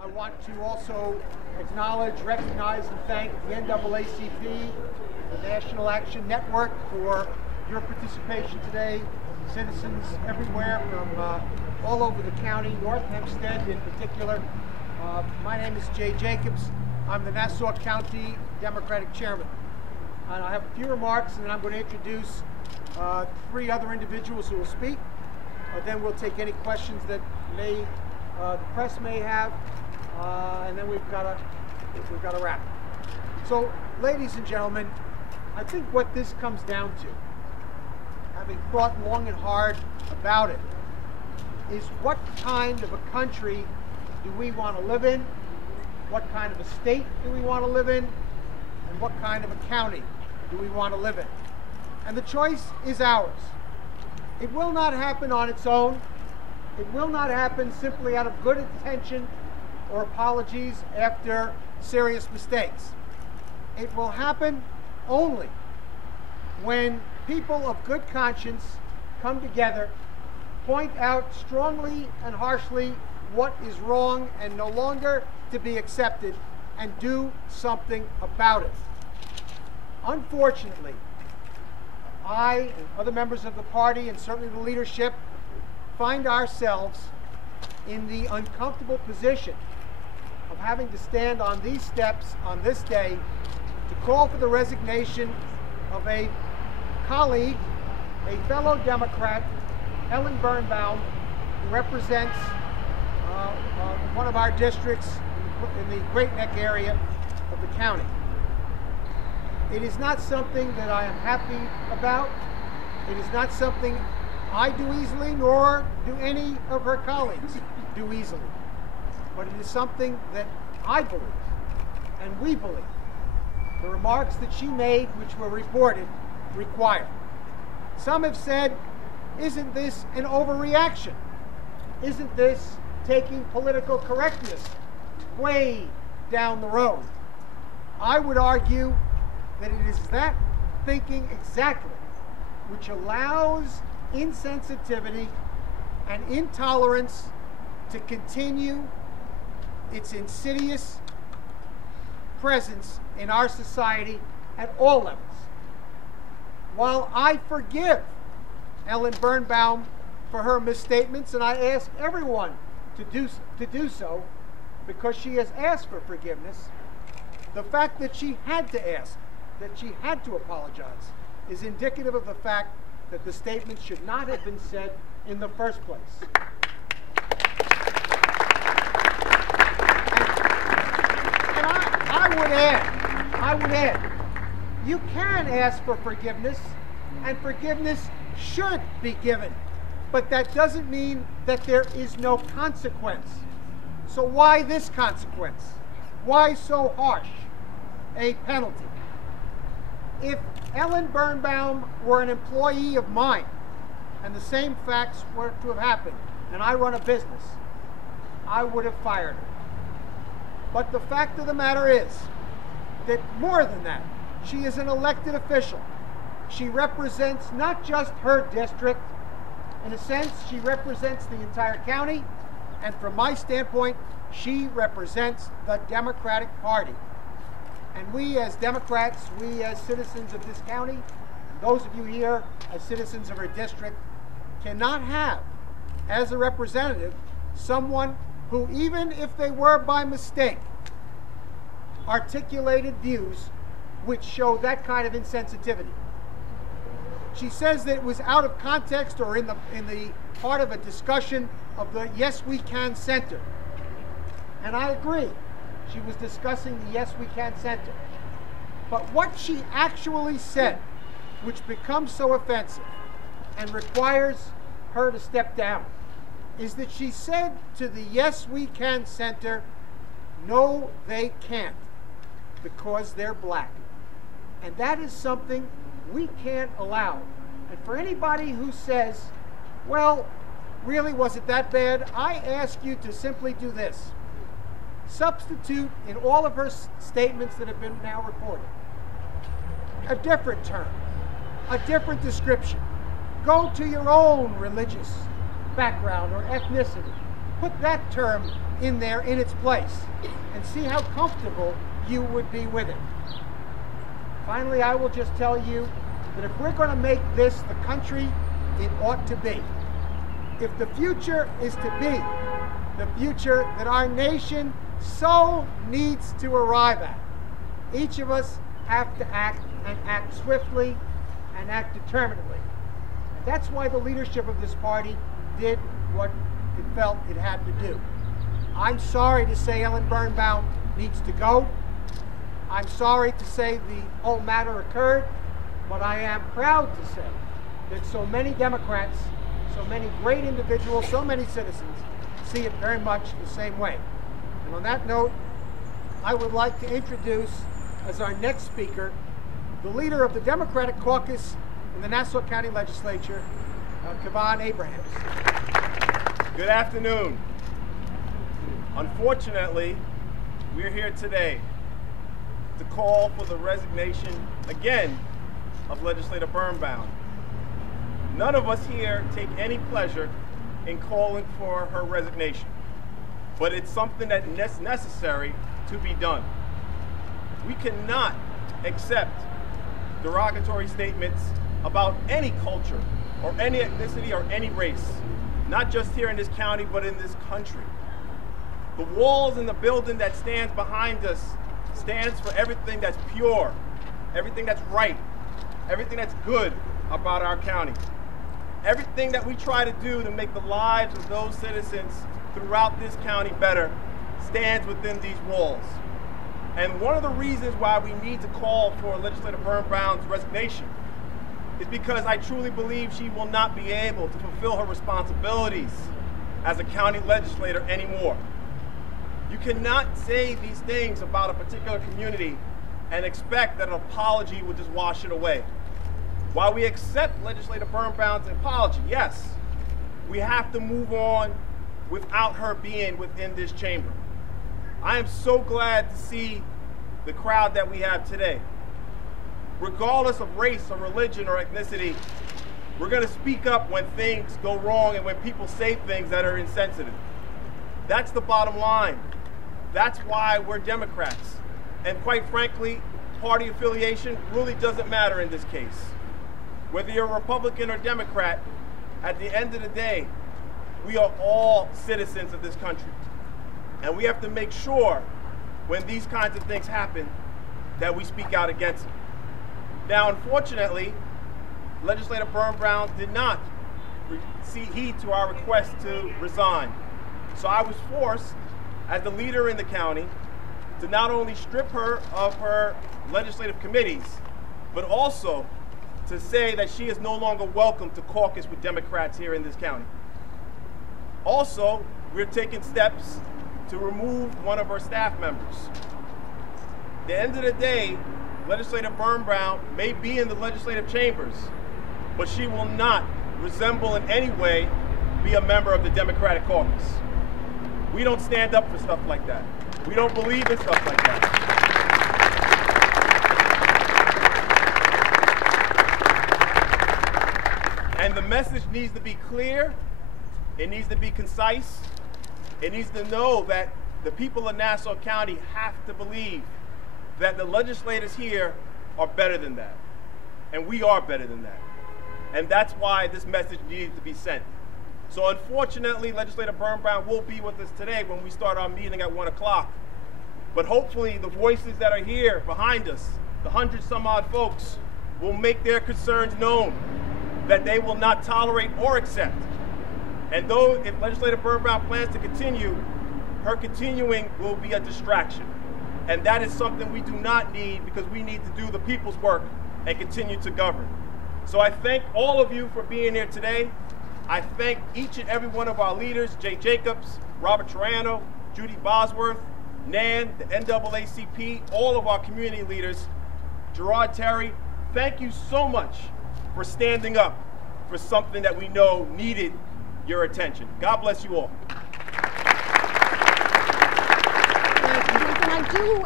I want to also acknowledge, recognize, and thank the NAACP, the National Action Network, for your participation today. Citizens everywhere from all over the county, North Hempstead in particular. My name is Jay Jacobs. I'm the Nassau County Democratic Chairman. And I have a few remarks, and then I'm going to introduce three other individuals who will speak. Then we'll take any questions that the press may have, and then we've got to wrap. So, ladies and gentlemen, I think what this comes down to, having thought long and hard about it, is what kind of a country do we want to live in? What kind of a state do we want to live in? And what kind of a county do we want to live in? And the choice is ours. It will not happen on its own. It will not happen simply out of good intention or apologies after serious mistakes. It will happen only when people of good conscience come together, point out strongly and harshly what is wrong and no longer to be accepted, and do something about it. Unfortunately, I and other members of the party, and certainly the leadership, find ourselves in the uncomfortable position of having to stand on these steps on this day to call for the resignation of a colleague, a fellow Democrat, Ellen Birnbaum, who represents one of our districts in the Great Neck area of the county. It is not something that I am happy about. It is not something I do easily, nor do any of her colleagues do easily. But it is something that I believe, and we believe, the remarks that she made, which were reported, require. Some have said, isn't this an overreaction? Isn't this taking political correctness way down the road? I would argue that it is that thinking exactly which allows insensitivity and intolerance to continue its insidious presence in our society at all levels. While I forgive Ellen Birnbaum for her misstatements, and I ask everyone to do so because she has asked for forgiveness, the fact that she had to ask, that she had to apologize, is indicative of the fact that the statement should not have been said in the first place. And I would add, you can ask for forgiveness, and forgiveness should be given, but that doesn't mean that there is no consequence. So why this consequence? Why so harsh a penalty? If Ellen Birnbaum were an employee of mine, and the same facts were to have happened, and I run a business, I would have fired her. But the fact of the matter is that more than that, she is an elected official. She represents not just her district. In a sense, she represents the entire county, and from my standpoint, she represents the Democratic Party. And we as Democrats, we as citizens of this county, those of you here as citizens of her district, cannot have, as a representative, someone who, even if they were by mistake, articulated views which show that kind of insensitivity. She says that it was out of context or in the part of a discussion of the Yes We Can Center. And I agree. She was discussing the Yes We Can Center. But what she actually said, which becomes so offensive and requires her to step down, is that she said to the Yes We Can Center, no, they can't, because they're black. And that is something we can't allow. And for anybody who says, well, really, was it that bad? I ask you to simply do this. Substitute in all of her statements that have been now reported a different term, a different description. Go to your own religious background or ethnicity put that term in there in its place and see how comfortable you would be with it. Finally, I will just tell you that if we're going to make this the country it ought to be, if the future is to be the future that our nation so needs to arrive at, each of us have to act, and act swiftly and act determinedly. And that's why the leadership of this party did what it felt it had to do. I'm sorry to say Ellen Birnbaum needs to go. I'm sorry to say the whole matter occurred, but I am proud to say that so many Democrats, so many great individuals, so many citizens see it very much the same way. And on that note, I would like to introduce as our next speaker the leader of the Democratic caucus in the Nassau County Legislature, Kevan Abrahams. Good afternoon. Unfortunately, we're here today to call for the resignation again of Legislator Birnbaum. None of us here take any pleasure in calling for her resignation, but it's something that's necessary to be done. We cannot accept derogatory statements about any culture or any ethnicity or any race, not just here in this county, but in this country. The walls in the building that stands behind us stands for everything that's pure, everything that's right, everything that's good about our county. Everything that we try to do to make the lives of those citizens throughout this county better stands within these walls. And one of the reasons why we need to call for Legislator Birnbaum's resignation is because I truly believe she will not be able to fulfill her responsibilities as a county legislator anymore. You cannot say these things about a particular community and expect that an apology will just wash it away. While we accept Legislator Birnbaum's apology, yes, we have to move on without her being within this chamber. I am so glad to see the crowd that we have today. Regardless of race or religion or ethnicity, we're going to speak up when things go wrong and when people say things that are insensitive. That's the bottom line. That's why we're Democrats. And quite frankly, party affiliation really doesn't matter in this case. Whether you're a Republican or Democrat, at the end of the day, we are all citizens of this country. And we have to make sure when these kinds of things happen that we speak out against them. Now, unfortunately, Legislator Birnbaum did not see heed to our request to resign. So I was forced, as the leader in the county, to not only strip her of her legislative committees, but also to say that she is no longer welcome to caucus with Democrats here in this county. Also, we're taking steps to remove one of our staff members. At the end of the day, Legislator Birnbaum may be in the legislative chambers, but she will not resemble in any way be a member of the Democratic caucus. We don't stand up for stuff like that. We don't believe in stuff like that. And the message needs to be clear, it needs to be concise, it needs to know that the people of Nassau County have to believe that the legislators here are better than that. And we are better than that. And that's why this message needs to be sent. So unfortunately, Legislator Birnbaum will be with us today when we start our meeting at 1 o'clock. But hopefully the voices that are here behind us, the 100 some odd folks, will make their concerns known, that they will not tolerate or accept. And though if Legislator Birnbaum plans to continue, her continuing will be a distraction. And that is something we do not need, because we need to do the people's work and continue to govern. So I thank all of you for being here today. I thank each and every one of our leaders, Jay Jacobs, Robert Triano, Judy Bosworth, Nan, the NAACP, all of our community leaders, Gerard Terry. Thank you so much for standing up for something that we know needed your attention. God bless you all. Can I do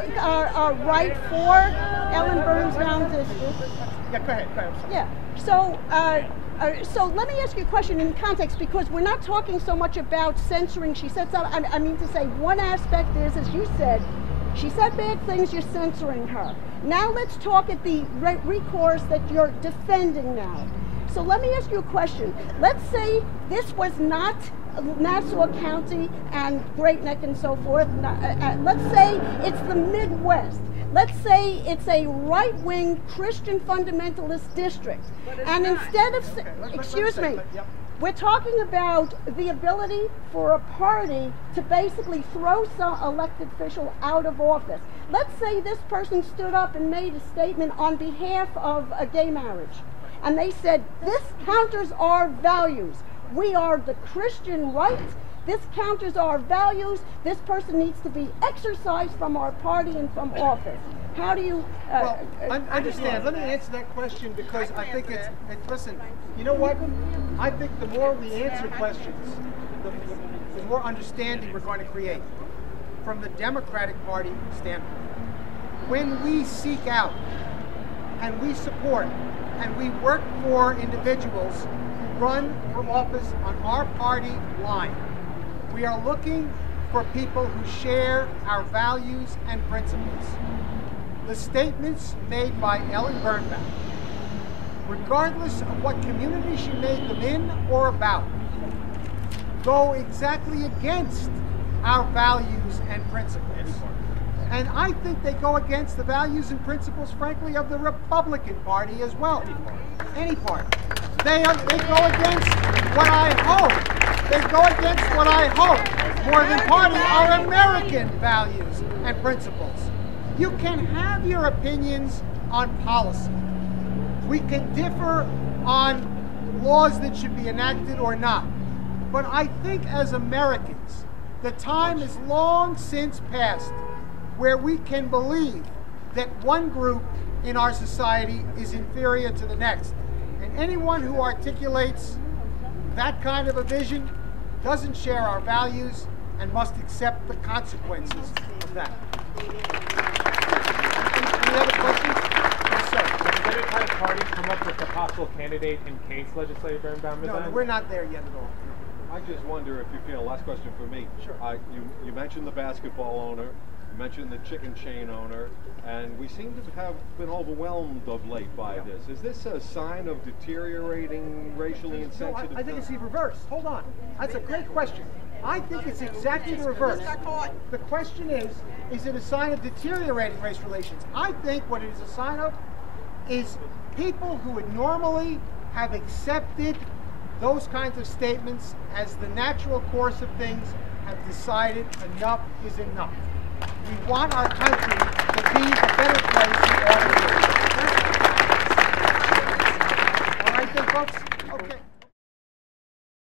right for Ellen Birnbaum's district? Yeah, go ahead. Yeah. So So let me ask you a question in context, because we're not talking so much about censoring. She said something. I mean to say, one aspect is, as you said, she said bad things. You're censoring her. Now let's talk at the recourse that you're defending now. So let me ask you a question. Let's say this was not Nassau County and Great Neck and so forth. Let's say it's the Midwest. Let's say it's a right-wing Christian fundamentalist district. And instead of, excuse me, we're talking about the ability for a party to basically throw some elected official out of office. Let's say this person stood up and made a statement on behalf of a gay marriage. And they said, this counters our values. We are the Christian right. This counters our values. This person needs to be exorcised from our party and from office. How do you... well, understand. Let me answer that question, because I think it's listen, you know what? I think the more we answer questions, the more understanding we're going to create from the Democratic Party standpoint. When we seek out and we support and we work for individuals who run for office on our party line, we are looking for people who share our values and principles. The statements made by Ellen Birnbaum, regardless of what community she made them in or about, go exactly against our values and principles. And I think they go against the values and principles, frankly, of the Republican Party as well. Any party. They go against what I hope. They go against what I hope, more than party, are American values and principles. You can have your opinions on policy. We can differ on laws that should be enacted or not. But I think as Americans, the time is long since passed where we can believe that one group in our society is inferior to the next. And anyone who articulates that kind of a vision doesn't share our values and must accept the consequences of that. Any other questions? Yes, sir. Does the Democratic Party come up with a possible candidate in case Legislator Birnbaum resigns? No, we're not there yet at all. I just wonder if you feel, last question for me. Sure. You mentioned the basketball owner, you mentioned the chicken chain owner, and we seem to have been overwhelmed of late by this. Is this a sign of deteriorating racially insensitive? No, I think it's the reverse. Hold on. That's a great question. I think it's exactly the reverse. The question is it a sign of deteriorating race relations? I think what it is a sign of is people who would normally have accepted those kinds of statements as the natural course of things have decided enough is enough. We want our country to be a better place for all